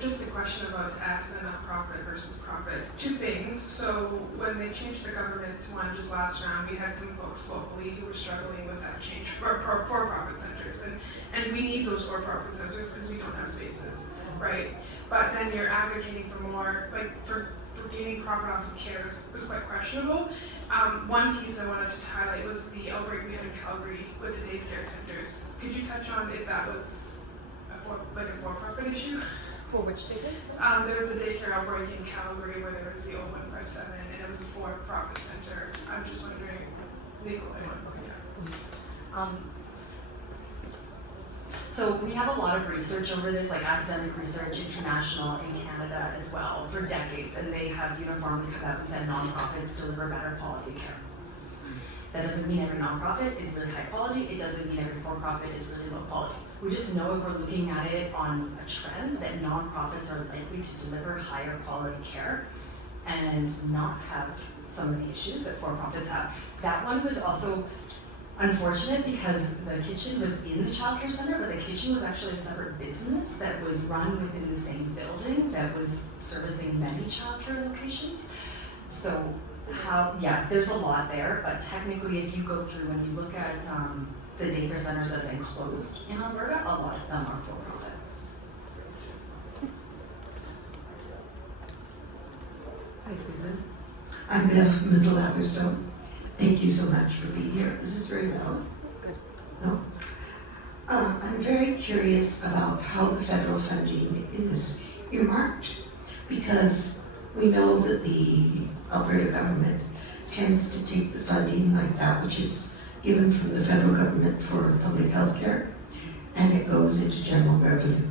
Just a question about to add to the nonprofit versus profit. Two things. So when they changed the government one just last round, we had some folks locally who were struggling with that change for for-profit centers, and we need those for-profit centers because we don't have spaces, right? But then you're advocating for more, like for gaining profit off of care was quite questionable. One piece I wanted to highlight was the outbreak we had in Calgary with the daycare centers. Could you touch on if that was a for-profit issue? For which daycare? There was the daycare outbreak in Calgary where there was the 0157 and it was a for-profit center. I'm just wondering, legal. So we have a lot of research over this, like academic research, international, in Canada as well, for decades, and they have uniformly come out and said nonprofits deliver better quality care. That doesn't mean every nonprofit is really high quality, it doesn't mean every for-profit is really low quality. We just know if we're looking at it on a trend that nonprofits are likely to deliver higher quality care and not have some of the issues that for-profits have. That one was also unfortunate because the kitchen was in the childcare center, but the kitchen was actually a separate business that was run within the same building that was servicing many childcare locations. So there's a lot there, but technically if you go through and you look at the daycare centers that have been closed in Alberta, a lot of them are for-profit. Hi, Susan. I'm Beth from Middle Athabasca. Thank you so much for being here. Is this very loud? That's good. No? I'm very curious about how the federal funding is earmarked, because we know that the Alberta government tends to take the funding like that which is given from the federal government for public health care, and it goes into general revenue.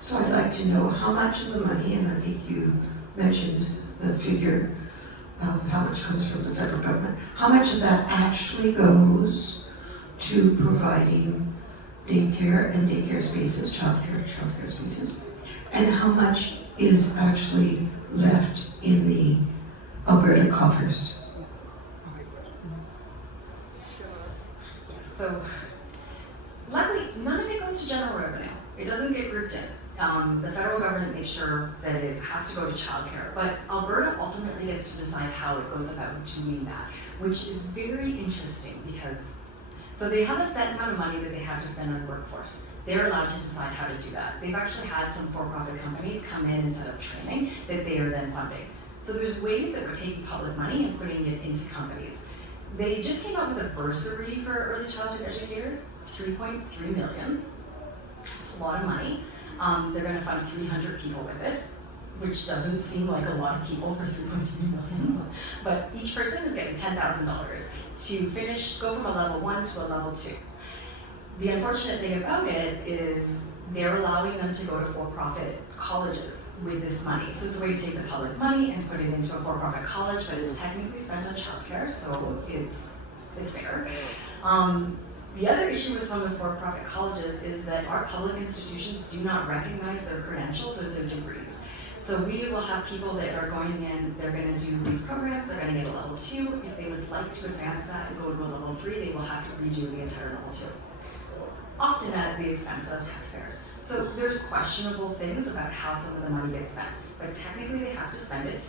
So I'd like to know how much of the money, and I think you mentioned the figure of how much comes from the federal government, how much of that actually goes to providing daycare and daycare spaces, childcare spaces, and how much is actually left in the Alberta coffers? So, luckily, none of it goes to general revenue. It doesn't get grouped in. The federal government makes sure that it has to go to childcare, but Alberta ultimately gets to decide how it goes about doing that, which is very interesting because, so they have a set amount of money that they have to spend on workforce. They're allowed to decide how to do that. They've actually had some for-profit companies come in and set up training that they are then funding. So there's ways that we're taking public money and putting it into companies. They just came out with a bursary for early childhood educators, $3.3 million. It's a lot of money. They're going to fund 300 people with it, which doesn't seem like a lot of people for $3.3 million. But each person is getting $10,000 to go from a level 1 to a level 2. The unfortunate thing about it is they're allowing them to go to for-profit colleges with this money. So it's a way to take the public money and put it into a for-profit college, but it's technically spent on childcare, so it's fair. The other issue with for-profit colleges is that our public institutions do not recognize their credentials or their degrees. So we will have people that are going in, they're going to do these programs, they're going to get a level 2. If they would like to advance that and go to a level 3, they will have to redo the entire level 2. Often at the expense of taxpayers. So there's questionable things about how some of the money gets spent, but technically they have to spend it.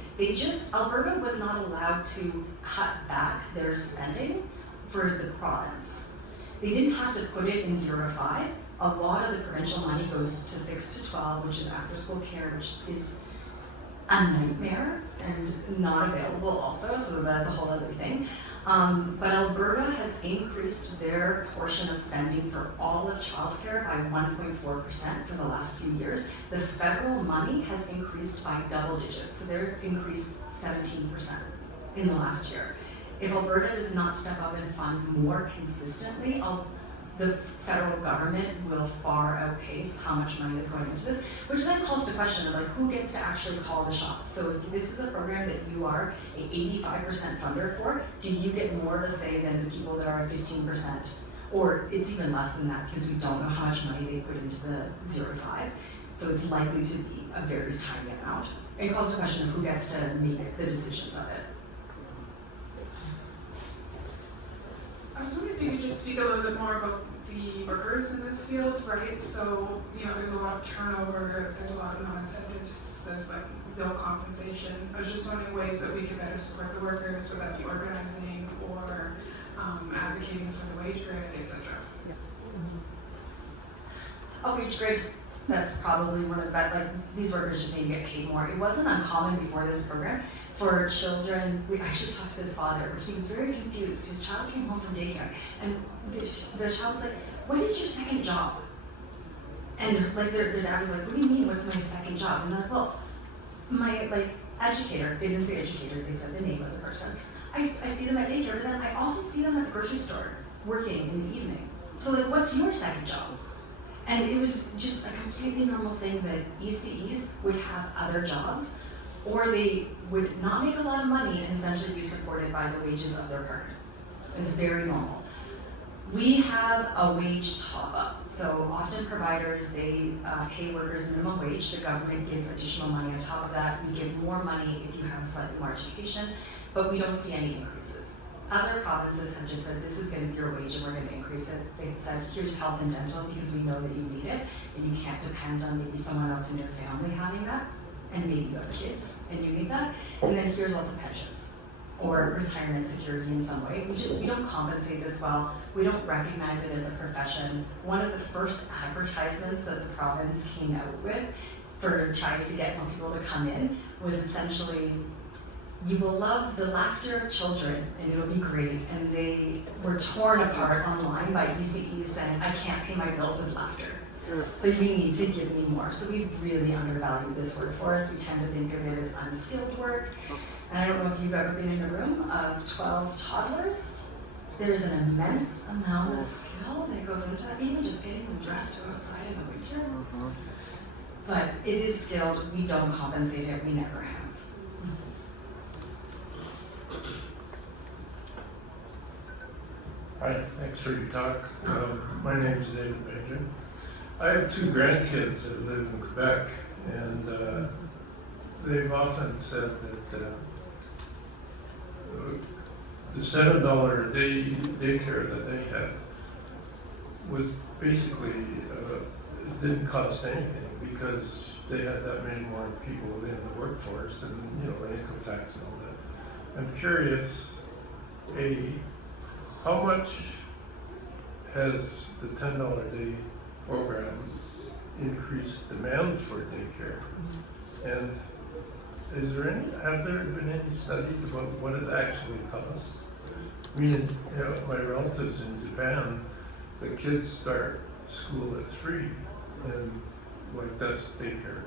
Alberta was not allowed to cut back their spending for the province. They didn't have to put it in 0 to 5. A lot of the provincial money goes to 6 to 12, which is after school care, which is a nightmare and not available also, so that's a whole other thing. But Alberta has increased their portion of spending for all of childcare by 1.4% for the last few years. The federal money has increased by double digits, so they're increased 17% in the last year. If Alberta does not step up and fund more consistently, the federal government will far outpace how much money is going into this, which then calls to question of like who gets to actually call the shots. So if this is a program that you are a 85% funder for, do you get more to say than the people that are at 15%? Or it's even less than that because we don't know how much money they put into the 0-5. So it's likely to be a very tiny amount. It calls to question of who gets to make the decisions of it. I was wondering if you could just speak a little bit more about the workers in this field, right? So, there's a lot of turnover, there's a lot of non-incentives, there's like no compensation. I was just wondering ways that we could better support the workers, whether that be organizing or advocating for the wage grid, etc. A wage grid, that's probably one of the best, like these workers just need to get paid more. It wasn't uncommon before this program for children. We actually talked to his father, but he was very confused. His child came home from daycare, and the child was like, "What is your second job?" And like their dad was like, "What do you mean, what's my second job?" And they're like, "Well, my educator." They didn't say educator, they said the name of the person. I see them at daycare, but then I also see them at the grocery store working in the evening. So like, what's your second job? And it was just a completely normal thing that ECEs would have other jobs, or they would not make a lot of money and essentially be supported by the wages of their partner. It's very normal. We have a wage top-up. So often providers, they pay workers minimum wage. The government gives additional money on top of that. We give more money if you have a slightly more education, but we don't see any increases. Other provinces have just said, this is going to be your wage and we're going to increase it. They've said, here's health and dental because we know that you need it, and you can't depend on maybe someone else in your family having that, and maybe you have kids and you need that. And then here's also pensions or retirement security in some way. We don't compensate this well. We don't recognize it as a profession. One of the first advertisements that the province came out with for trying to get more people to come in was essentially, you will love the laughter of children and it'll be great. And they were torn apart online by ECEs saying, I can't pay my bills with laughter. So you need to give me more. So we really undervalue this workforce. We tend to think of it as unskilled work. And I don't know if you've ever been in a room of 12 toddlers. There's an immense amount of skill that goes into that, even just getting them dressed to go outside in the winter. But it is skilled. We don't compensate it. We never have. Hi, thanks for your talk. My name is David Benjamin. I have two grandkids that live in Quebec, and they've often said that the $7 a day daycare that they had was basically, it didn't cost anything because they had that many more people in the workforce and, the income tax and all that. I'm curious, how much has the $10 a day program increased demand for daycare? And have there been any studies about what it actually costs? I mean, my relatives in Japan, the kids start school at 3, and that's daycare.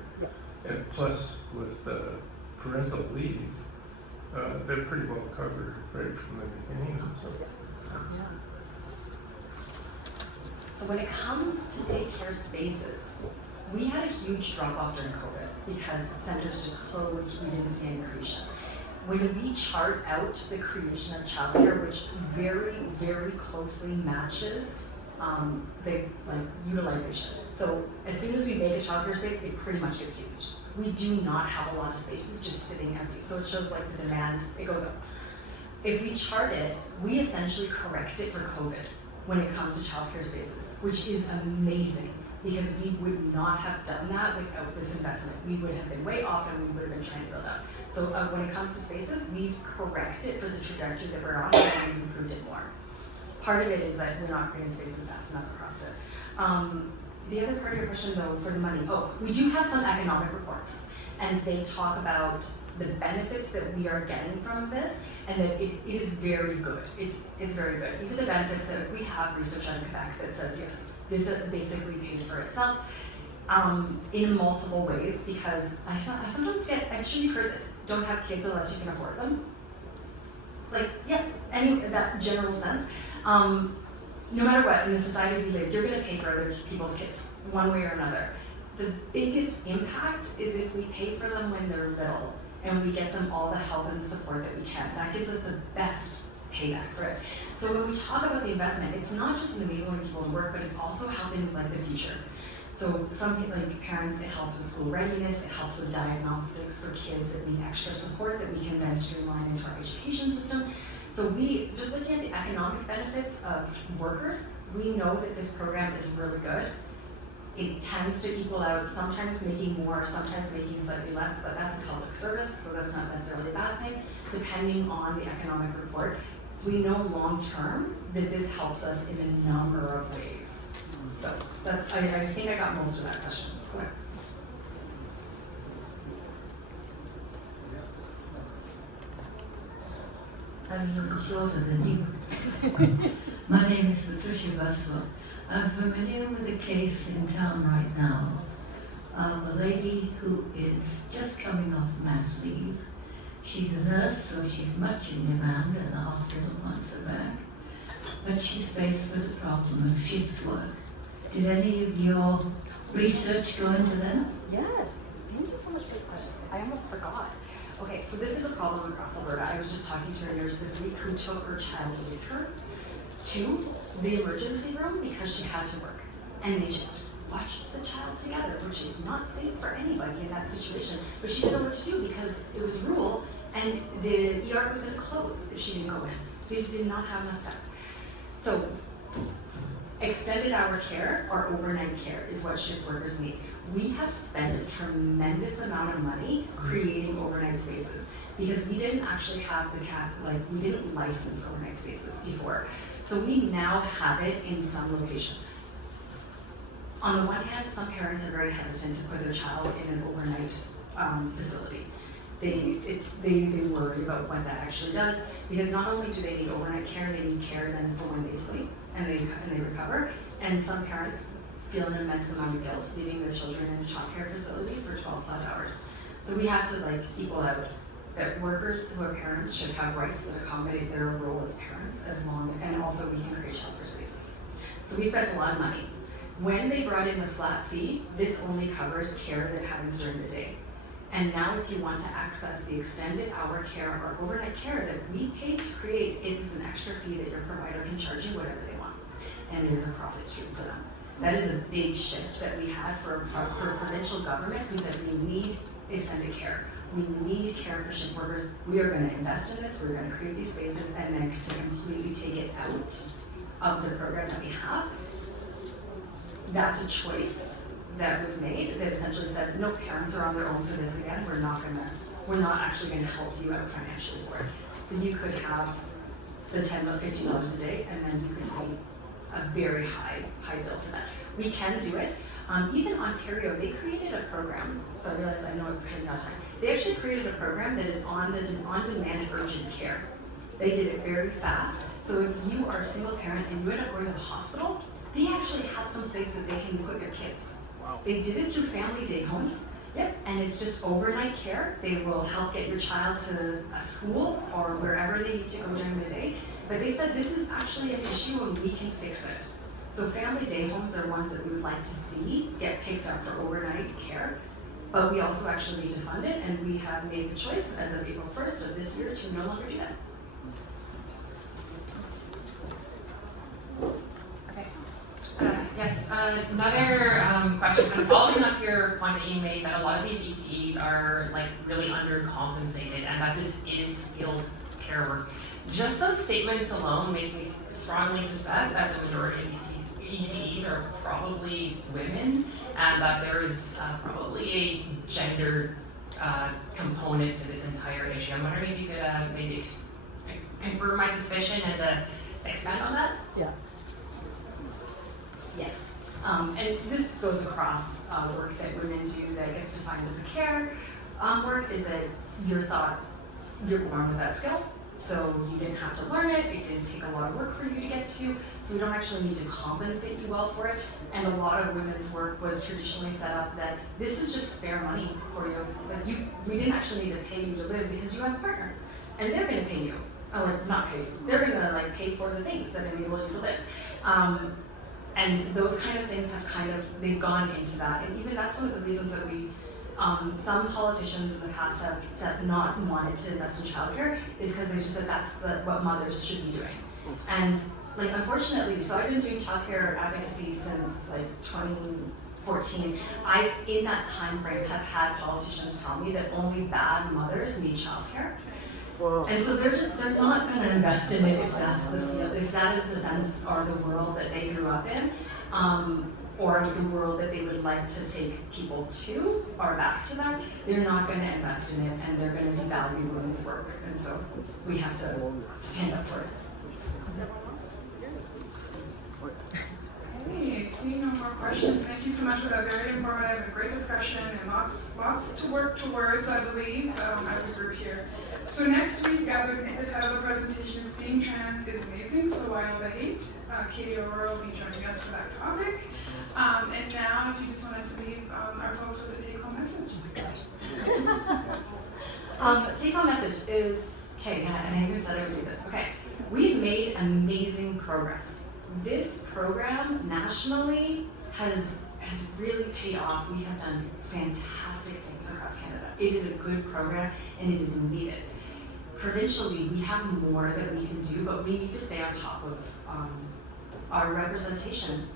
And plus with parental leave, they're pretty well covered right from the beginning. So when it comes to daycare spaces, we had a huge drop off during COVID because centers just closed, we didn't see any creation. When we chart out the creation of childcare, which very, very closely matches the utilization. So as soon as we make a childcare space, it pretty much gets used. We do not have a lot of spaces just sitting empty. So it shows like the demand, it goes up. If we chart it, we essentially correct it for COVID when it comes to childcare spaces, which is amazing because we would not have done that without this investment. We would have been way off and we would have been trying to build up. So when it comes to spaces, we've corrected for the trajectory that we're on and we've improved it more. Part of it is that we're not creating spaces fast enough across it. The other part of your question though, for the money, we do have some economic reports and they talk about the benefits that we are getting from this and that it is very good. It's very good. Even the benefits that we have research out of Quebec that says, yes, this basically paid for itself in multiple ways because I sometimes get, I'm sure you've heard this, don't have kids unless you can afford them. That general sense. no matter what, in the society we live, you're gonna pay for other people's kids, one way or another. The biggest impact is if we pay for them when they're little and we get them all the help and support that we can. That gives us the best payback for it. So when we talk about the investment, it's not just enabling people to work, but it's also helping with like the future. So some people, like parents, it helps with school readiness, it helps with diagnostics for kids that need extra support that we can then streamline into our education system. So we, just looking at the economic benefits of workers, we know that this program is really good. It tends to equal out, sometimes making more, sometimes making slightly less, but that's a public service, so that's not necessarily a bad thing, depending on the economic report. We know long term that this helps us in a number of ways. So that's, I think I got most of that question. Okay. I'm a little shorter than you. My name is Patricia Buswell. I'm familiar with a case in town right now of a lady who is just coming off mat leave. She's a nurse, so she's much in demand, and the hospital wants her back. But she's faced with the problem of shift work. Did any of your research go into that? Yes, thank you so much for this question. I almost forgot. Okay, so this is a problem across Alberta. I was just talking to a nurse this week who took her child with her to the emergency room because she had to work. And they just watched the child together, which is not safe for anybody in that situation. But she didn't know what to do because it was rule and the ER was going to close if she didn't go in. They just did not have enough staff. So extended hour care or overnight care is what shift workers need. We have spent a tremendous amount of money creating overnight spaces because we didn't actually have we didn't license overnight spaces before. So we now have it in some locations. On the one hand, some parents are very hesitant to put their child in an overnight facility. They worry about what that actually does because not only do they need overnight care, they need care then for when they sleep and they recover. And some parents feel an immense amount of guilt leaving their children in a childcare facility for 12 plus hours. So we have to equal out that workers who are parents should have rights that accommodate their role as parents and also we can create shelter spaces. So we spent a lot of money. When they brought in the flat fee, this only covers care that happens during the day. And now if you want to access the extended hour care or overnight care that we pay to create, it is an extra fee that your provider can charge you whatever they want. And it is a profit stream for them. That is a big shift that we had for provincial government. We said we need extended care. We need care for shift workers. We are going to invest in this. We're going to create these spaces and then to completely take it out of the program that we have. That's a choice that was made that essentially said, no, parents are on their own for this again. We're not actually going to help you out financially for it. So you could have the $10, $15 a day, and then you could see a very high bill for that. We can do it. Even Ontario, they created a program. So I realize I know it's cutting out time. They actually created a program that is on-demand urgent care. They did it very fast. So if you are a single parent and you end up going to the hospital, they actually have some place that they can put your kids. Wow. They did it through family day homes. Yep, and it's just overnight care. They will help get your child to a school or wherever they need to go during the day. But they said this is actually an issue and we can fix it. So family day homes are ones that we would like to see get picked up for overnight care. But we also actually need to fund it, and we have made the choice as of April 1st of this year to no longer do that. Yes, another question, kind of following up your point that you made that a lot of these ECEs are really undercompensated and that this is skilled care work. Just those statements alone makes me strongly suspect that the majority of ECEs are probably women and that there is probably a gender component to this entire issue. I'm wondering if you could maybe confirm my suspicion and expand on that? Yeah. Yes, and this goes across work that women do that gets defined as a care work, is that you're born with that skill, so you didn't have to learn it, it didn't take a lot of work for you to get to, so we don't actually need to compensate you well for it, and a lot of women's work was traditionally set up that this was just spare money for you, we didn't actually need to pay you to live because you have a partner, and they're going to pay you. like not pay, they're gonna like pay for the things that enable you to live. And those kind of things have they've gone into that. And even that's one of the reasons that some politicians in the past have said not wanted to invest in childcare is because they just said that's what mothers should be doing. And like unfortunately, so I've been doing childcare advocacy since like 2014. I've in that time frame have had politicians tell me that only bad mothers need childcare. And so they're not going to invest in it if that is the sense or the world that they grew up in, or the world that they would like to take people to or back to them. They're not going to invest in it, and they're going to devalue women's work. And so we have to stand up for it. Hey, seeing no more questions, thank you so much for that very informative and great discussion, and lots to work towards, I believe, as a group here. So next week, as the title of the presentation is Being Trans is Amazing, So Why All the Hate? Katie Aurora will be joining us for that topic. And now, if you just wanted to leave our folks with a take-home message. Take-home message is, okay, and I even said I would do this. Okay, we've made amazing progress. This program nationally has really paid off. We have done fantastic things across Canada. It is a good program and it is needed. Provincially, we have more that we can do, but we need to stay on top of our representation.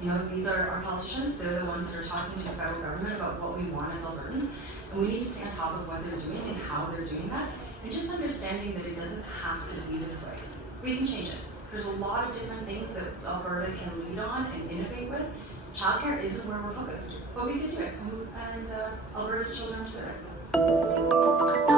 You know, these are our politicians. They're the ones that are talking to the federal government about what we want as Albertans, and we need to stay on top of what they're doing and how they're doing that, and just understanding that it doesn't have to be this way. We can change it. There's a lot of different things that Alberta can lead on and innovate with. Childcare isn't where we're focused, but we can do it, and Alberta's children deserve it.